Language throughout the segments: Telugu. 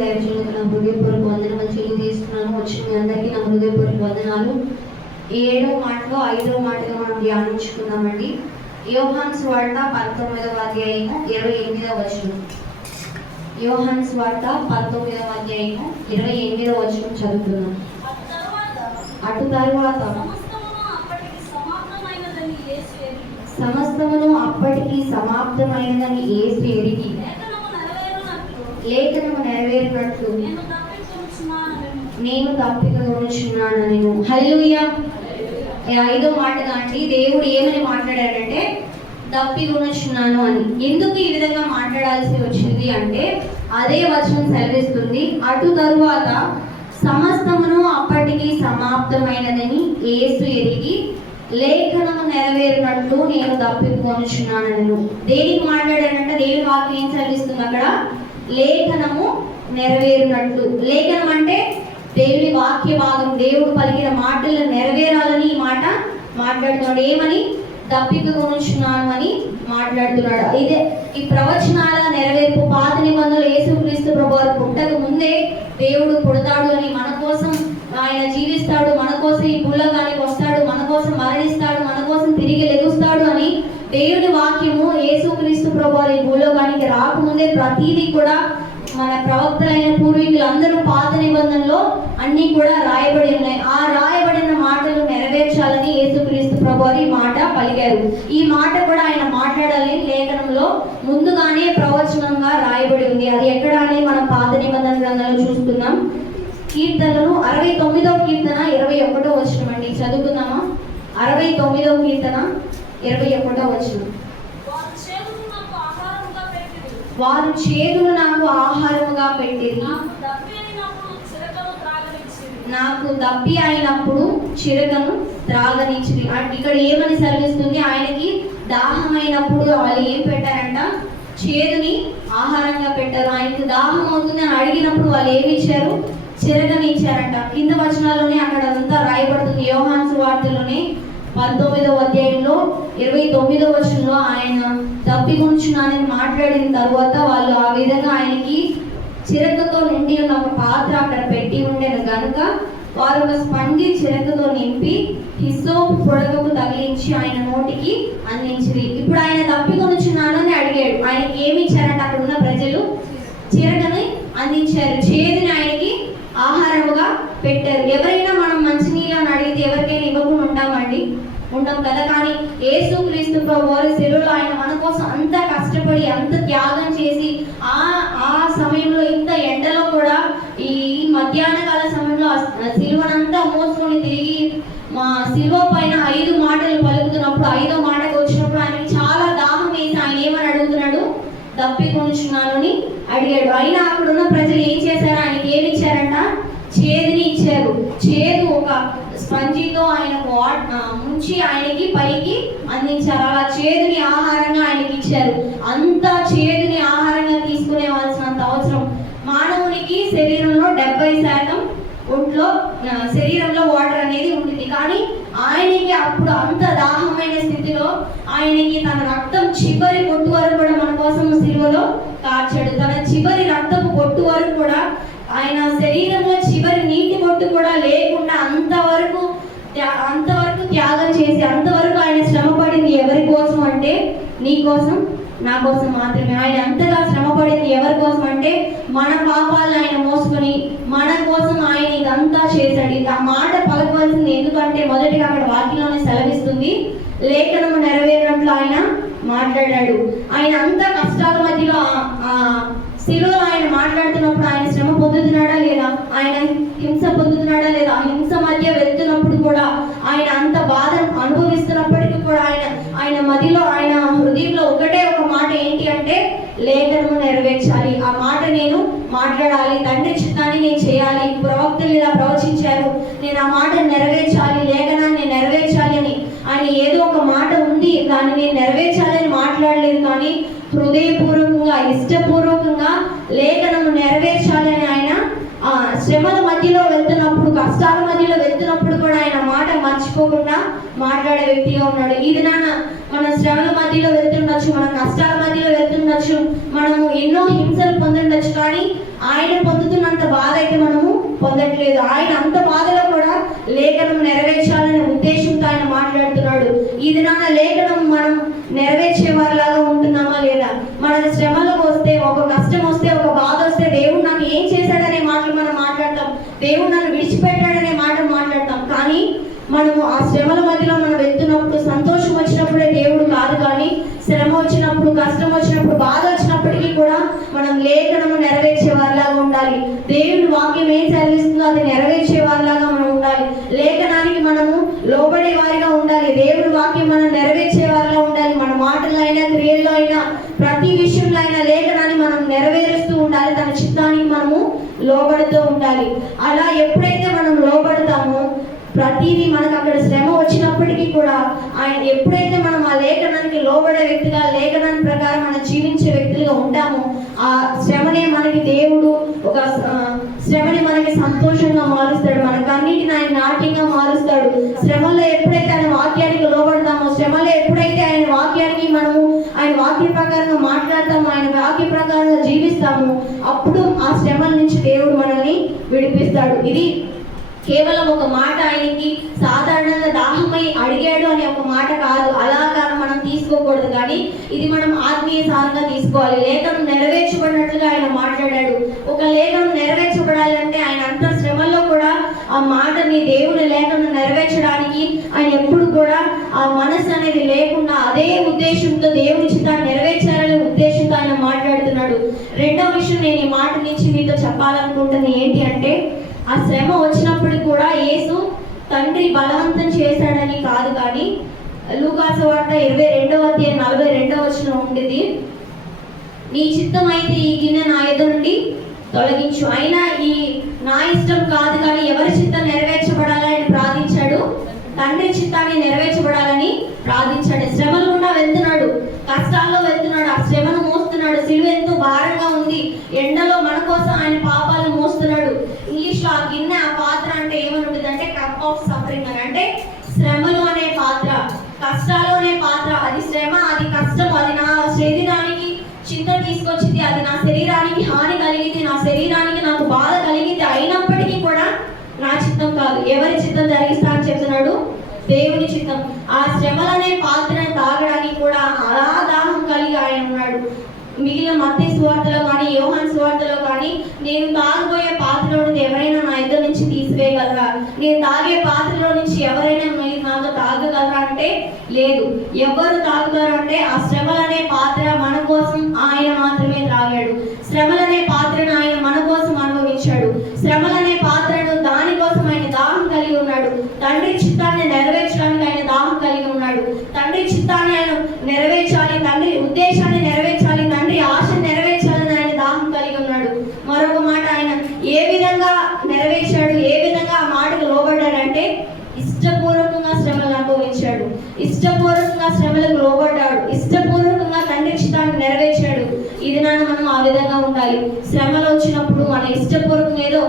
దైవజనులకు నా హృదయపూర్వక వందనాలు తెలియజేస్తున్నాను. వచ్చిన మీ అందరికీ నా హృదయపూర్వక వందనాలు. 7వ మాటలో 5వ మాటగా మనం ధ్యానించుకుందామండి. యోహాను సువార్త 19వ అధ్యాయము 28వ వచనం. యోహాను సువార్త 19వ అధ్యాయము 28వ వచనం చదువుతున్నాం. అటు తరువాత సమస్తమును అప్పటికి సమాప్తమైనదని యేసు ఎరిగి లేఖనము నెరవేరినట్లు నేను తప్పికొనుచున్నాను. నేను హల్లెలూయా. 5వ మాట దాంట్లో దేవుడు ఏమని మాట్లాడాడంటే తప్పికొనుచున్నాను అని. ఎందుకు ఈ విధంగా మాట్లాడాల్సి వచ్చింది అంటే అదే వచనం సెలవిస్తుంది. అటు తరువాత సమస్తమును అప్పటికి సమాప్తమైనదని యేసు ఎరిగి లేఖనము నెరవేరినట్లు నేను తప్పికొనుచున్నాను. నేను దేనికి మాట్లాడానంటే దేవుని వాక్యం ఏం సెలవిస్తుంది అక్కడ? లేఖనము నెరవేరినట్లు. లేఖనం అంటే దేవుని వాక్య భాగం, దేవుడు పలికిన మాటలు నెరవేరాలని ఈ మాట మాట్లాడుతున్నాడు. ఏమని? తప్పికొనుచున్నాను అని మాట్లాడుతున్నాడు. ఇదే ఈ ప్రవచనాల నెరవేర్పు. పాత నిబంధనలు యేసుక్రీస్తు ప్రభువారు పుట్టక ముందే దేవుడు పుడతాడు అని, మన కోసం ఆయన జీవిస్తాడు, మన కోసం ఈ భూలోకానికి వస్తాడు, మన కోసం మరణిస్తాడు, మన కోసం తిరిగి లెగుస్తాడు అని దేవుని వాక్యము యేసుక్రీస్తు ప్రభువారు ఈ భూలోకానికి రాకముందే ప్రతిదీ కూడా మన ప్రవక్తలైన పూర్వీకులందరూ పాత నిబంధనలో అన్ని కూడా రాయబడి ఉన్నాయి. ఆ రాయబడిన మాటలు నెరవేర్చాలని యేసుక్రీస్తు ప్రభువారు ఈ మాట పలికారు. ఈ మాట కూడా ఆయన మాట్లాడాలని లేఖనంలో ముందుగానే ప్రవచనంగా రాయబడి ఉంది. అది ఎక్కడ అని మనం పాత నిబంధన గ్రంథంలో చూస్తున్నాం. కీర్తనలు 69వ కీర్తన 21వ వచనం అండి, చదువుకుందామా? 69వ కీర్తన 21వ వచనం. వారు చేదును నాకు ఆహారముగా పెట్టిరి, నాకు దప్పి అయినప్పుడు చిరకను త్రాగనిచ్చిరి. అంటే ఇక్కడ ఏమని సెలవిస్తుంది? ఆయనకి దాహమైనప్పుడు వాళ్ళు ఏం పెట్టారంట? చేదుని ఆహారంగా పెట్టారు. ఆయనకు దాహం అవుతుంది అని అడిగినప్పుడు వాళ్ళు ఏమి ఇచ్చారు? చిరకని ఇచ్చారంట. కింద వచనాల్లోనే అక్కడ అంతా రాయబడుతుంది. యోహాను సువార్తలోనే 19వ అధ్యాయంలో 29వ వచనంలో ఆయన తప్పికొనుచున్నానని మాట్లాడిన తర్వాత వాళ్ళు ఆ విధంగా ఆయనకి చిరకతో నిండి ఉన్న ఒక పాత్ర అక్కడ పెట్టి ఉండేది కనుక వారు ఒక స్పంజి చిరకతో నింపి హిస్సోపు పొడగకు తగిలించి ఆయన నోటికి అందించింది. ఇప్పుడు ఆయన తప్పికొనుచున్నానని అడిగాడు. ఆయనకి ఏమి ఇచ్చారంటే అక్కడ ఉన్న ప్రజలు చిరకని అందించారు, చేదుని ఆయనకి ఆహారముగా పెట్టారు. ఎవరైనా మనం మంచినీళ్ళని అడిగితే ఎవరికైనా ఇవ్వకుండా ఉంటామండి? ఉంటాం కదా. కానీ యేసుక్రీస్తు ప్రభువారు శిలువలో ఆయన మన కోసం అంత కష్టపడి అంత త్యాగం చేసి ఆ సమయంలో ఇంత ఎండలో కూడా ఈ మధ్యాహ్న కాల సమయంలో శిలువనంతా మోసుకొని తిరిగి మా శిలువ పైన 5 మాటలు పలుకుతున్నప్పుడు 5వ మాటకు వచ్చినప్పుడు ఆయనకి చాలా దాహం వేసి ఆయన ఏమని అడుగుతున్నాడు? తప్పికొనుచున్నాను అని అడిగాడు. అయినా అక్కడున్న ప్రజలు ఏం చేశారు? ఆయనకి ఏమి ఇచ్చారంట? చేదుని ఇచ్చారు. చేదు ఒక స్పంజితో ఆయనకు ముంచి ఆయనకి పైకి అందించారు. అలా చేదుని ఆహారంగా ఆయనకి ఇచ్చారు. అంత చేదుని ఆహారంగా తీసుకునేవాల్సినంత అవసరం మానవునికి శరీరంలో 70% ఒంట్లో శరీరంలో వాటర్ అనేది ఉంటుంది. కానీ ఆయనకి అప్పుడు అంత దాహమైన స్థితిలో ఆయనకి తన రక్తం చివరి పొట్టు వరకు కూడా మన కోసం సిలువలో కార్చాడు. తన చివరి రక్తపు పొట్టు వరకు కూడా ఆయన శరీరంలో చివరి నీటి పొట్టు కూడా లేకుండా అంతవరకు త్యాగం చేసి అంతవరకు ఆయన శ్రమపడింది. ఎవరి కోసం అంటే నీ కోసం, నా కోసం మాత్రమే. ఆయన అంతగా శ్రమపడింది ఎవరి కోసం అంటే మన పాపాలను ఆయన మోసుకొని మన కోసం ఆయన ఇదంతా చేశాడు. ఆ మాట పలకవలసింది ఎందుకంటే మొదటిగా అక్కడ వాక్యంలోనే సెలవిస్తుంది, లేఖనము నెరవేరినట్లు ఆయన మాట్లాడాడు. ఆయన అంత కష్టాల మధ్యలో శిలువలో ఆయన మాట్లాడుతున్నప్పుడు ఆయన శ్రమ పొందుతున్నాడా లేదా? ఆయన హింస పొందుతున్నాడా లేదా? హింస మధ్య వెళ్తున్నప్పుడు కూడా ఆయన అంత బాధ అనుభవిస్తున్నప్పటికీ కూడా ఆయన మదిలో ఆయన హృదయంలో ఒకటే ఒక మాట ఏంటి అంటే లేఖనము నెరవేర్చాలి. ఆ మాట నేను మాట్లాడాలి, తండ్రి చిత్తాన్ని నేను చేయాలి, ప్రవక్తలు ఇలా ప్రవచించారు, నేను ఆ మాట నెరవేర్చాలి, లేఖనాన్ని నెరవేర్చాలి అని ఆయన ఏదో ఒక మాట ఉంది, దాన్ని నేను నెరవేర్చాలని మాట్లాడలేదు. కానీ హృదయపూర్వకంగా ఇష్టపూర్వకంగా లేఖనము నెరవేర్చాలి అని ఆయన శ్రమల మధ్యలో వెళ్తున్నప్పుడు, కష్టాల మధ్యలో వెళ్తున్నప్పుడు కూడా ఆయన మాట మర్చిపో మర్చిపోకుండా మాట్లాడే వ్యక్తిగా ఉన్నాడు. ఇది మన శ్రమల మధ్యలో వెళ్తుండొచ్చు, మన కష్టాల మధ్యలో వెళ్తుండొచ్చు, మనము ఎన్నో హింసలు పొందుండొచ్చు, కానీ ఆయన పొందుతున్నంత బాధ అయితే మనము పొందట్లేదు. ఆయన అంత బాధలో కూడా లేఖనం నెరవేర్చాలనే ఉద్దేశంతో ఆయన మాట్లాడుతున్నాడు. ఇది లేఖనం మనం నెరవేర్చే వారిలాగా ఉంటున్నామా లేదా? మన శ్రమలకు వస్తే, ఒక కష్టం వస్తే, ఒక బాధ వస్తే దేవుడు నాకు ఏం చేశాడనే మాటలు మనం మాట్లాడతాం, దేవుడు నన్ను విడిచిపెట్టాడనే మాట మాట్లాడతాం. కానీ మనము ఆ శ్రమల మధ్యలో మనం వెళ్తున్నప్పుడు, సంతోషం వచ్చినప్పుడే దేవుడు కాదు, కానీ శ్రమ వచ్చినప్పుడు, కష్టం వచ్చినప్పుడు, బాధ వచ్చినప్పటికీ కూడా మనం లేఖనము నెరవేర్చే వారిలాగా ఉండాలి. దేవుడి వాక్యం ఏం చదివిస్తుందో అది నెరవేర్చే వారిలాగా మనం ఉండాలి. లేఖనానికి మనము లోబడే వారిగా ఉండాలి. దేవుడి వాక్యం మనం నెరవేర్చే వారిగా ఉండాలి. మన మాటల్లో అయినా, క్రియల్లో అయినా, ప్రతి విషయంలో అయినా లేఖనాన్ని మనం నెరవేరుస్తూ ఉండాలి. తన చిత్తానికి మనము లోబడుతూ ఉండాలి. అలా ఎప్పుడైతే మనం లోబడతామో, ప్రతిదీ మనకు అక్కడ శ్రమ వచ్చినప్పటికీ కూడా ఆయన ఎప్పుడైతే మనం ఆ లేఖనానికి లోబడే వ్యక్తిగా, లేఖనాన్ని ప్రకారం మనం జీవించే వ్యక్తులుగా ఉంటామో, ఆ శ్రమనే మనకి దేవుడు ఒక శ్రమని మనకి సంతోషంగా మారుస్తాడు. మనకన్నిటిని ఆయన నాట్యంగా మారుస్తాడు. శ్రమలో ఎప్పుడైతే ఆయన వాక్యానికి లోబడతామో, శ్రమలో ఎప్పుడైతే ఆయన వాక్యానికి మనము ఆయన వాక్య ప్రకారంగా మాట్లాడతామో, ఆయన వాక్య ప్రకారంగా జీవిస్తామో, అప్పుడు ఆ శ్రమల నుంచి దేవుడు మనల్ని విడిపిస్తాడు. ఇది కేవలం ఒక మాట ఆయనకి సాధారణంగా దాహమై అడిగాడు అనే ఒక మాట కాదు. అలాగా మనం తీసుకోకూడదు, కానీ ఇది మనం ఆత్మీయ సారంగా తీసుకోవాలి. లేఖనం నెరవేర్చబడినట్లుగా ఆయన మాట్లాడాడు. ఒక లేఖనం నెరవేర్చబడాలంటే ఆయన అంత శ్రమల్లో కూడా ఆ మాటని, దేవుని లేఖనం నెరవేర్చడానికి ఆయన ఎప్పుడు కూడా ఆ మనసు అనేది లేకుండా అదే ఉద్దేశంతో దేవుని చిత్తాన్ని నెరవేర్చాలనే ఉద్దేశంతో ఆయన మాట్లాడుతున్నాడు. రెండవ విషయం నేను ఈ మాట నుంచి మీతో చెప్పాలనుకుంటుంది ఏంటి అంటే, ఆ శ్రమ వచ్చినప్పటికి కూడా యేసు తండ్రి బలవంతం చేశాడని కాదు, కానీ లూకాసు వార్త 22:42 ఉండేది, నీ చిత్తం అయితే ఈ గిన్నె నా ఎదురు నుండి తొలగించు, అయినా ఈ నా ఇష్టం కాదు కానీ ఎవరి చిత్తం నెరవేర్చబడాలని ప్రార్థించాడు, తండ్రి చిత్తాన్ని నెరవేర్చబడాలని ప్రార్థించాడు. శ్రమలు గుండా వెళ్తున్నాడు, కష్టాల్లో వెళ్తున్నాడు, ఆ శ్రమను మోస్తున్నాడు. సిలువ ఎంతో భారంగా ఉంది, ఎండలో మన కోసం ఆయన పాపాలను మోస్తున్నాడు. ఇంగ్లీష్ లో ఆ గిన్నె, ఆ పాత్ర అంటే ఏమని ఉంటుంది అంటే కప్ ఆఫ్ సఫరింగ్ అని, అంటే శ్రమలు అనే పాత్ర, కష్టాలు అనే పాత్ర. అది శ్రమ, అది కష్టం, అది నా శరీరానికి చింత తీసుకొచ్చింది, అది నా శరీరానికి హాని కలిగింది, నా శరీరానికి నాకు బాధ కలిగింది. అయినప్పటికీ కూడా నా చిత్తం కాదు, ఎవరి చిత్తం జరిగిస్తా అని చెప్తున్నాడు, దేవుని చిత్తం. ఆ శ్రమలనే పాత్రను తాగడానికి కూడా అలా దాహం కలిగి ఆయన ఉన్నాడు. మిగిలిన మత్తయి సువార్తలో కానీ, యోహాను సువార్తలో కానీ, నేను తాగబోయే పాత్రలో నుంచి ఎవరైనా నా ఇద్దరు నుంచి తీసివేయగలరా, నేను తాగే పాత్రలో నుంచి ఎవరైనా మీరు నాతో తాగగలరా అంటే లేదు. ఎవరు తాగుతారు అంటే ఆ శ్రమలనే పాత్ర మన కోసం ఆయన మాత్రమే తాగాడు. శ్రమలనే పాత్రను ఆయన మన కోసం అనుభవించాడు. శ్రమలనే పాత్రను దానికోసం ఆయన దాహం కలిగి ఉన్నాడు. తండ్రి చిత్తాన్ని నెరవేర్చడానికి ఆయన దాహం కలిగి ఉన్నాడు. తండ్రి చిత్తాన్ని ఆయన నెరవేర్చాలి, తండ్రి ఉద్దేశాన్ని నెరవేర్చాలి, తండ్రి ఆశ నెరవేర్చాలని ఆయన దాహం కలిగి ఉన్నాడు. మరొక మాట, ఆయన ఏ విధంగా నెరవేర్చాడు, ఏ విధంగా ఆ మాటకు లోబడ్డాడంటే ఇష్టపూర్వకంగా శ్రమలు అనుభవించాడు, ఇష్టపూర్వకంగా శ్రమలకు లోబడ్డాడు, ఇష్టపూర్వకంగా తండ్రి చిత్తాన్ని నెరవేర్చాడు. ఇది మనం ఆ విధంగా ఉండాలి. శ్రమలు వచ్చినప్పుడు మన ఇష్టపూర్వకంగా ఏదో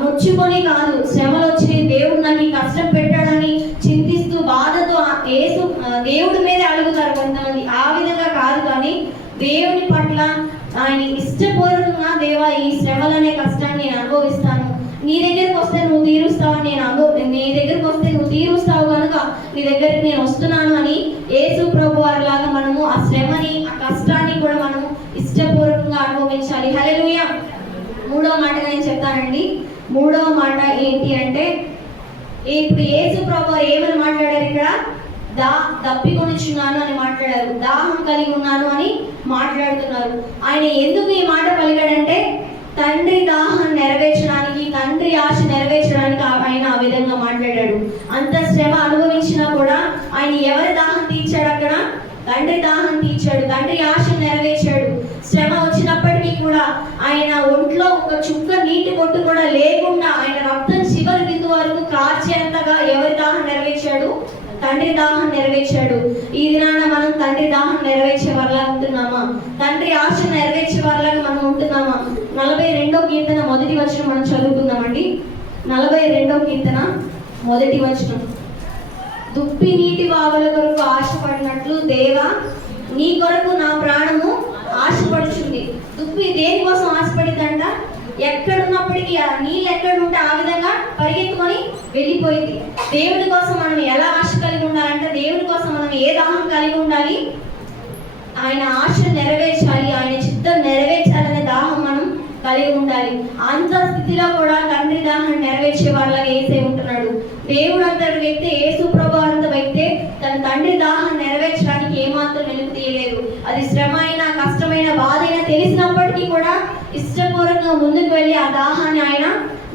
నొచ్చుకొని కాదు, శ్రమలు వచ్చి దేవుడు నాకు ఈ కష్టం పెట్టాడని చింతిస్తూ బాధతో దేవుడి మీదే అడుగుతారు కొంతమంది. ఆ విధంగా కాదు, కానీ దేవుని పట్ల ఆయన ఇష్టపూర్వకంగా, దేవా ఈ శ్రమలనే కష్టాన్ని నేను అనుభవిస్తాను, నీ దగ్గరికి వస్తే నువ్వు తీరుస్తావని నీ దగ్గరికి వస్తే నువ్వు తీరుస్తావు కనుక నీ దగ్గరికి నేను వస్తున్నాను అని యేసు ప్రభు వారిలాగా మనము ఆ శ్రమని, ఆ కష్టాన్ని కూడా మనము ఇష్టపూర్వకంగా అనుభవించాలి. హల్లెలూయా. మూడవ మాట నేను చెప్తానండి. మూడవ మాట ఏంటి అంటే, ఇప్పుడు యేసు ప్రభు ఏమని మాట్లాడారు ఇక్కడ, దప్పికొనిచున్నాను అని మాట్లాడారు, దాహం కలిగి ఉన్నాను అని మాట్లాడుతున్నారు. ఆయన ఎందుకు ఈ మాట పలికాడంటే తండ్రి దాహం నెరవేర్చడానికి, తండ్రి ఆశ నెరవేర్చడానికి ఆయన ఆ విధంగా మాట్లాడాడు. అంత శ్రమ అనుభవించినా కూడా ఆయన ఎవరి దాహం తీర్చాడు? అక్కడ తండ్రి దాహం తీర్చాడు, తండ్రి ఆశ నెరవేర్చాడు. శ్రమ వచ్చినప్పటికీ కూడా ఆయన ఒంట్లో ఒక చుక్క నీటి బొట్టు కూడా లేకుండా ఆయన రక్తం చివరి బిందు వరకు కార్చేంతగా ఎవరి దాహం నెరవేర్చాడు? తండ్రి దాహం నెరవేర్చాడు. ఈ దినాన మనం తండ్రి దాహం నెరవేర్చే వారిలా ఉంటున్నామా? తండ్రి ఆశ నెరవేర్చే వారిలాగా మనం ఉంటున్నామా? 42వ కీర్తన 1వ వచనం మనం చదువుకుందామండి. 42వ కీర్తన 1వ వచనం. దుప్పి నీటి వాగుల కొరకు ఆశపడినట్లు దేవా నీ కొరకు నా ప్రాణము ఆశపడుచుంది. దుప్పి దేనికోసం ఆశపడిందంట? ఎక్కడున్నప్పటికీ ఆ నీళ్ళు ఎక్కడ ఉంటే ఆ విధంగా పరిగెత్తుకొని వెళ్ళిపోయింది. దేవుడి కోసం మనం ఎలా ఆశ కలిగి ఉండాలంటే, దేవుడి కోసం మనం ఏ దాహం కలిగి ఉండాలి? ఆయన ఆశ నెరవేర్చాలి, ఆయన చిత్తం నెరవేర్చాలనే దాహం మనం కలిగి ఉండాలి. అంత స్థితిలో కూడా తండ్రి దాహం నెరవేర్చే వాళ్ళగా యేసే ఉంటున్నాడు. దేవుడు అంతటి వ్యక్తి, యేసు ప్రభు అంత వ్యక్తే తన తండ్రి దాహం నెరవేర్చడానికి ఏమాత్రం వెనుక తీయలేదు. అది శ్రమ అయినా, కష్టమైన, బాధ అయినా తెలిసినప్పటికీ కూడా ఇష్టపూర్వకంగా ముందుకు వెళ్ళి ఆ దాహాన్ని ఆయన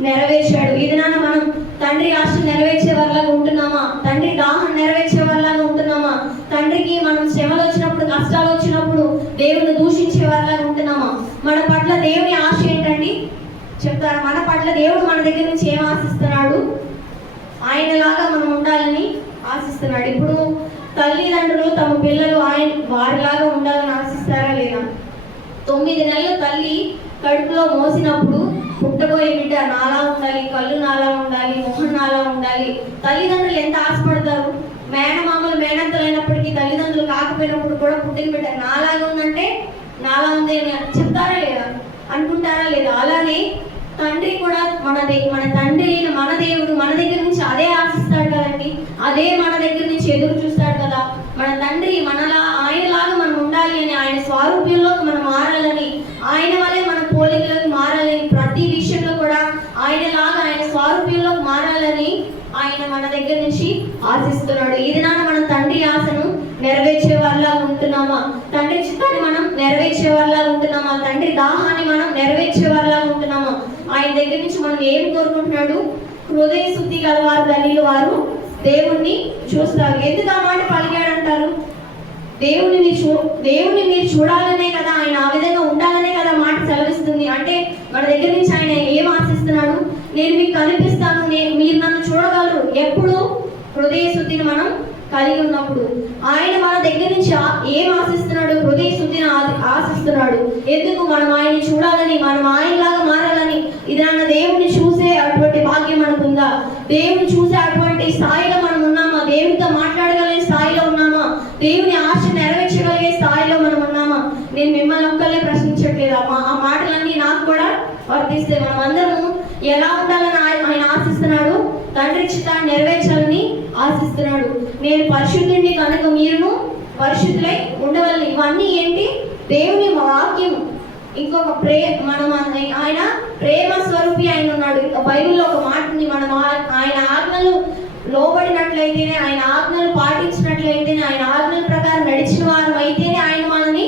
నెరవేర్చాడు. ఇది నాన్న మనం తండ్రి ఆశ నెరవేర్చే వాళ్ళగా ఉంటున్నామా? తండ్రి దాహం నెరవేర్చే వాళ్ళగా ఉంటున్నామా? తండ్రికి మనం శ్రమలు వచ్చినప్పుడు, కష్టాలు వచ్చినప్పుడు దేవుని దూషించే వాళ్ళగా ఉంటున్నామా? మన పట్ల దేవుని ఆశ ఏంటండి చెప్తారు? మన పట్ల దేవుడు మన దగ్గర నుంచి ఏం ఆశిస్తున్నాడు? ఆయనలాగా మనం ఉండాలని ఆశిస్తున్నాడు. ఇప్పుడు తల్లిదండ్రులు తమ పిల్లలు వారిలాగా ఉండాలని ఆశిస్తారా లేదా? 9 నెలలు తల్లి కడుపులో మోసినప్పుడు పుట్టబోయే బిడ్డ నాలా ఉండాలి, కళ్ళు నాలా ఉండాలి, మొహం నాలా ఉండాలి. తల్లిదండ్రులు ఎంత ఆశపడతారు? మేనమామలు మేనత్తలు అయినప్పటికీ తల్లిదండ్రులు కాకపోయినప్పుడు కూడా పుట్టిన బిడ్డ నాలాగా ఉందంటే నాలా ఉంది అని చెప్తారా లేదా? అనుకుంటారా లేదా? అలానే తండ్రి కూడా మన తండ్రి మన దేవుడు మన దగ్గర నుంచి అదే ఆశిస్తాడు కదండి. అదే మన దగ్గర నుంచి ఎదురు చూస్తాడు కదా. మన తండ్రి ఆయనలాగా మనం ఉండాలి అని, ఆయన స్వరూపంలో మనం మారాలని, ఆయన వల్లే మన పోలికలకు మారాలని, ప్రతి విషయంలో కూడా ఆయనలాగా ఆయన స్వరూపంలో మారాలని ఆయన మన దగ్గర నుంచి ఆశిస్తున్నాడు. ఇది నాన్న మనం తండ్రి ఆశను నెరవేర్చే వాళ్ళ ఉంటున్నామా? తండ్రి చిత్తాన్ని మనం నెరవేర్చే వాళ్ళ ఉంటున్నామా? తండ్రి దాహాన్ని మనం నెరవేర్చే వాళ్ళ ఉంటున్నామా? ఆయన దగ్గర నుంచి మనం ఏం కోరుకుంటున్నాడు? హృదయ శుద్ధి గలవారు ధన్యులు, వారు దేవుణ్ణి చూస్తారు. ఎందుకు ఆ మాట పలికాడంటారు? దేవుణ్ణి మీరు చూడాలనే కదా, ఆయన ఆ విధంగా ఉండాలనే కదా మాట సెలవిస్తుంది. అంటే మన దగ్గర నుంచి ఆయన ఏం ఆశిస్తున్నాడు? నేను మీకు కనిపిస్తాను, మీరు నన్ను చూడగలరు. ఎప్పుడు? హృదయ శుద్ధిని మనం కలిగి ఉన్నప్పుడు. ఆయన మన దగ్గర నుంచి ఏం ఆశిస్తున్నాడు? హృదయ శుద్ధిని ఆశిస్తున్నాడు. ఎందుకు? మనం ఆయన్ని చూడాలని, మనం ఆయనలాగా మారాలని. ఇదన్న దేవుణ్ణి చూసే అటువంటి భాగ్యం మనకు ఉందా? దేవుని చూసే అటువంటి స్థాయిలో మనం ఉన్నామా? దేవునితో మాట్లాడగలిగే స్థాయిలో ఉన్నామా? దేవుని ఆశ నెరవేర్చగలిగే స్థాయిలో మనం ఉన్నామా? నేను మిమ్మల్ని ఒక్కళ్ళే ప్రశ్నించట్లేదు. ఆ మాటలన్నీ నాకు కూడా వర్తిస్తే. మనం అందరము ఎలా ఉండాలని ఆయన ఆశిస్తున్నాడు? తండ్రి చిత్తాన్ని నెరవేర్చాలని ఆశిస్తున్నాడు. నేను పరిశుద్ధుడిని కనుక మీరును పరిశుద్ధులై ఉండవల్లి. ఇవన్నీ ఏంటి? దేవుని వాక్యం. ఇంకొక ఆయన ప్రేమ స్వరూపి ఆయన ఉన్నాడు. బైబిల్లో ఒక మాట ఉంది, మనం ఆయన ఆజ్ఞలు లోబడినట్లయితేనే, ఆయన ఆజ్ఞలు పాటించినట్లయితేనే, ఆయన ఆజ్ఞల ప్రకారం నడిచిన వారు అయితేనే ఆయన మనల్ని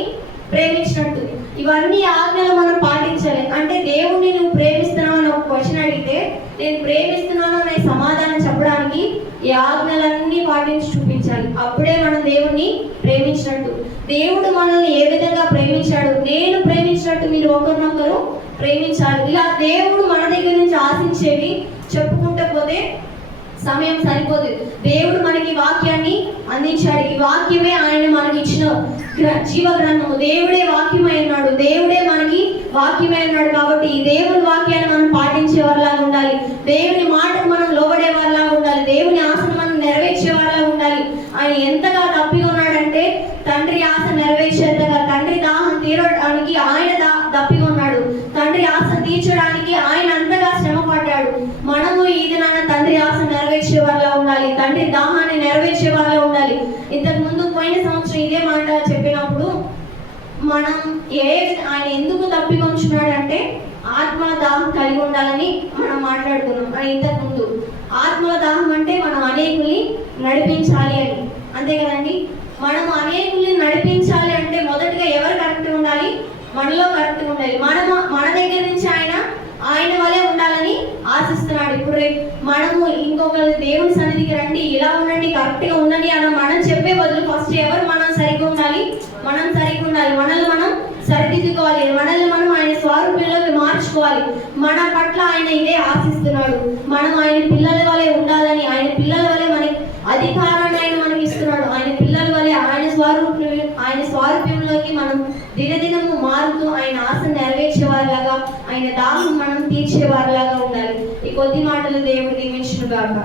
ప్రేమించినట్టు. ఇవన్నీ ఆజ్ఞలు మనం పాటించాలి. అంటే దేవుణ్ణి నువ్వు ప్రేమిస్తున్నావు అని ఒక క్వశ్చన్ అడిగితే, నేను ప్రేమిస్తున్నాను అనే సమాధానం చెప్పడానికి ఈ ఆజ్ఞలన్నీ పాటించి చూపించాలి. అప్పుడే మనం దేవుణ్ణి ప్రేమించినట్టు. దేవుడు మనల్ని ఏ విధంగా ప్రేమించాడు? నేను ప్రేమించినట్టు మీరు ఒకరినొకరు ప్రేమించాలి. ఇలా దేవుడు మన దగ్గర నుంచి ఆశించేవి చెప్పుకుంటూ పోతే సమయం సరిపోదు. దేవుడు మనకి వాక్యాన్ని అందించాడు. ఈ వాక్యమే ఆయన మనకి ఇచ్చిన జీవ గ్రంథము. దేవుడే వాక్యమై ఉన్నాడు, దేవుడే మనకి వాక్యమై ఉన్నాడు. కాబట్టి ఈ దేవుని వాక్యాన్ని మనం పాటించే వాళ్ళలాగా ఉండాలి. దేవుని మాటకు మనం లోబడే వాళ్ళలాగా ఉండాలి. దేవుని ఆశను మనం నెరవేర్చే వాళ్ళలాగా ఉండాలి. ఆయన ఎంతగా తప్పిగా ఉన్నాడంటే, తండ్రి ఆశ నెరవేర్చేంతగా, తండ్రి దాహం తీరడానికి ఆయన తప్పిగా ఉన్నాడు. తండ్రి ఆశ తీర్చడానికి ఆయన అంతగా శ్రమ పడ్డాడు. మనము ఇది నాన్న తండ్రి ఆశ నెరవేర్చే వాళ్ళ ఉండాలి, తండ్రి దాహాన్ని నెరవేర్చే వాళ్ళ ఉండాలి. ఇంతకు ముందు పోయిన సంవత్సరం ఇదే మాట చెప్పినప్పుడు మనం ఆయన ఎందుకు తప్పికొంచున్నాడంటే ఆత్మల దాహం కలిగి ఉండాలని మనం మాట్లాడుకున్నాం. ఇంతకు ముందు ఆత్మల దాహం అంటే మనం అనేకుల్ని నడిపించాలి అని, అంతే కదండి. మనం అనేకుల్ని నడిపించాలి అంటే మొదటిగా ఎవరు కరెక్ట్గా ఉండాలి? మనలో కరెక్ట్గా ఉండాలి. మన దగ్గర నుంచి ఆయన వలే ఉండాలని ఆశిస్తున్నాడు. ఇప్పుడు మనము ఇంకొకరు దేవుని సన్నిధికి రండి, ఇలా ఉండండి, కరెక్ట్గా ఉండండి అని మనం చెప్పే బదులు ఫస్ట్ ఎవరు మనం సరిగ్గా ఉండాలి? మనం సరిగ్గా ఉండాలి. మనల్ని మనం సరిదిద్దుకోవాలి. మనల్ని మనం ఆయన స్వరూపంలోకి మార్చుకోవాలి. మన పట్ల ఆయన ఇదే ఆశిస్తున్నాడు. మనం ఆయన పిల్లల వలె ఉండాలని, ఆయన పిల్లల వలె మనకి అధికారాన్ని ఆయన మనకి ఇస్తున్నాడు. ఆయన పిల్లల వలె ఆయన స్వరూపంలోకి మనం దినదినము మారుతూ ఆయన ఆశ నెరవేర్చే వారిలాగా, ఆయన దాహం మనం తీర్చే వారిలాగా ఉండాలి. ఈ కొద్ది మాటలు దేవుడు దీవించును గాక.